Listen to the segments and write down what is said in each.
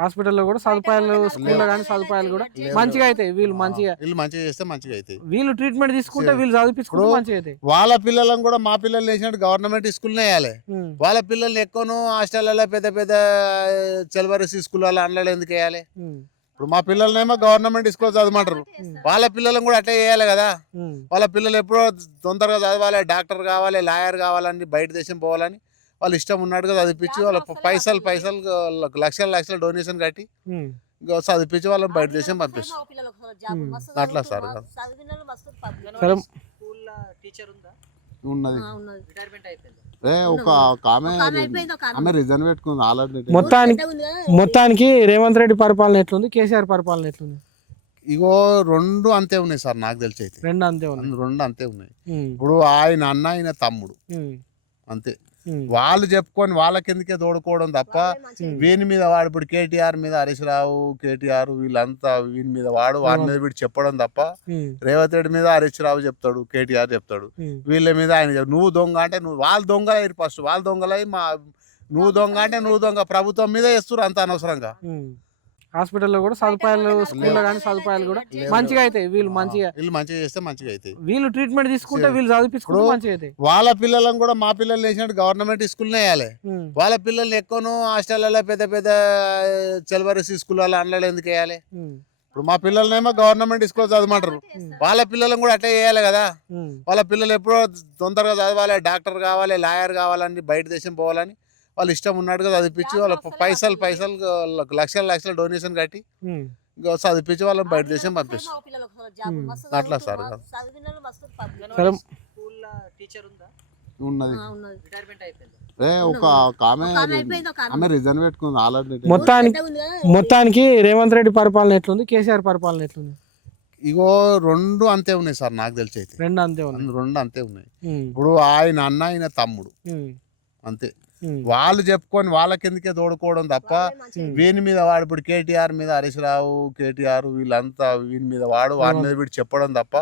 హాస్పిటల్లో కూడా సదుపాయాలు, స్కూల్లో కానీ సదుపాయాలు కూడా మంచిగా అవుతాయి. వీళ్ళు మంచిగా చేస్తే మంచిగా అవుతాయి. వీళ్ళు ట్రీట్మెంట్ తీసుకుంటే, వీళ్ళు చదివించుకుంటే మంచిగా అవుతాయి. వాళ్ళ పిల్లలను కూడా మా పిల్లలు వేసినట్టు గవర్నమెంట్ స్కూల్నే వేయాలి. వాళ్ళ పిల్లల్ని ఎక్కువను హాస్టల్లో పెద్ద పెద్ద చెల్వరసి స్కూల్ వాళ్ళ అండ్లలో ఎందుకు వేయాలి? ఇప్పుడు మా పిల్లలనేమో గవర్నమెంట్ స్కూల్ చదవమంటారు, వాళ్ళ పిల్లలను కూడా అట్లా వేయాలి కదా. వాళ్ళ పిల్లలు ఎప్పుడో తొందరగా చదవాలి, డాక్టర్ కావాలి, లాయర్ కావాలని, బయట దేశం పోవాలని వాళ్ళు ఇష్టం ఉన్నట్టుగా చదివించి వాళ్ళ పైసలు లక్షల డొనేషన్ కట్టి చదివించి వాళ్ళని బయట దేశం పంపిస్తారు. అట్లా సార్ ఉన్నది. ఆమె రిజర్వ్ పెట్టుకుంది ఆల్రెడీ. మొత్తానికి రేవంత్ రెడ్డి పరిపాలన ఎట్లుంది, కేసీఆర్ పరిపాలన ఎట్లుంది? ఇగో రెండు అంతే ఉన్నాయి సార్, నాకు తెలిసి అయితే రెండు అంతే ఉన్నాయి. ఇప్పుడు ఆయన అన్న, ఆయన తమ్ముడు అంతే. వాళ్ళు చెప్పుకొని వాళ్ళకెందుకే తోడుకోవడం తప్ప వీని మీద వాడు, ఇప్పుడు కేటీఆర్ మీద హరీష్ రావు, కేటీఆర్ వీళ్ళంతా వీని మీద వాడు వాడి మీద వీడు చెప్పడం తప్ప, రేవంత్ రెడ్డి మీద హరీష్ రావు చెప్తాడు, కేటీఆర్ చెప్తాడు, వీళ్ళ మీద ఆయన నువ్వు దొంగ అంటే నువ్వు, వాళ్ళు దొంగలయ్యారు ఫస్ట్, వాళ్ళు దొంగలై నువ్వు దొంగ అంటే నువ్వు దొంగ, ప్రభుత్వం మీద వేస్తారు అంత అనవసరంగా. హాస్పిటల్లో కూడా సదుపాయాలు, స్కూల్లో కానీ సదుపాయాలు కూడా మంచిగా అవుతాయి. వీళ్ళు మంచిగా చేస్తే మంచిగా అవుతాయి. వీళ్ళు ట్రీట్మెంట్ తీసుకుంటే, వీళ్ళు చదివించుకుంటే మంచిగా అవుతాయి. వాళ్ళ పిల్లలను కూడా మా పిల్లలు వేసినట్టు గవర్నమెంట్ స్కూల్నే వేయాలి. వాళ్ళ పిల్లల్ని ఎక్కువను హాస్టల్లో పెద్ద పెద్ద చెల్వరసి స్కూల్ వాళ్ళ అండ్లలో ఎందుకు వేయాలి? ఇప్పుడు మా పిల్లలనేమో గవర్నమెంట్ స్కూల్ చదవమంటారు, వాళ్ళ పిల్లలను కూడా అట్లా వేయాలి కదా. వాళ్ళ పిల్లలు ఎప్పుడో తొందరగా చదవాలి, డాక్టర్ కావాలి, లాయర్ కావాలని, బయట దేశం పోవాలని వాళ్ళు ఇష్టం ఉన్నట్టుగా చదివించి వాళ్ళ పైసలు లక్షల డొనేషన్ కట్టి చదివించి వాళ్ళని బయట దేశం పంపిస్తారు. అట్లా సార్ ఉన్నది. ఆమె రిజర్వ్ పెట్టుకుంది ఆల్రెడీ. మొత్తానికి రేవంత్ రెడ్డి పరిపాలన ఎట్లుంది, కేసీఆర్ పరిపాలన ఎట్లుంది? ఇగో రెండు అంతే ఉన్నాయి సార్, నాకు తెలిసి అయితే రెండు అంతే ఉన్నాయి. ఇప్పుడు ఆయన అన్న, ఆయన తమ్ముడు అంతే. వాళ్ళు చెప్పుకొని వాళ్ళకెందుకే తోడుకోవడం తప్ప వీని మీద వాడు, ఇప్పుడు కేటీఆర్ మీద హరీష్ రావు, కేటీఆర్ వీళ్ళంతా వీని మీద వాడు వాడి మీద వీడు చెప్పడం తప్ప,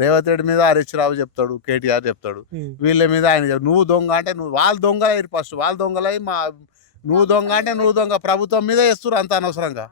రేవంత్ రెడ్డి మీద హరీష్ రావు చెప్తాడు, కేటీఆర్ చెప్తాడు, వీళ్ళ మీద ఆయన నువ్వు దొంగ అంటే నువ్వు, వాళ్ళు దొంగలయ్యారు ఫస్ట్, వాళ్ళు దొంగలై నువ్వు దొంగ అంటే నువ్వు దొంగ, ప్రభుత్వం మీద వేస్తారు అంత అనవసరంగా.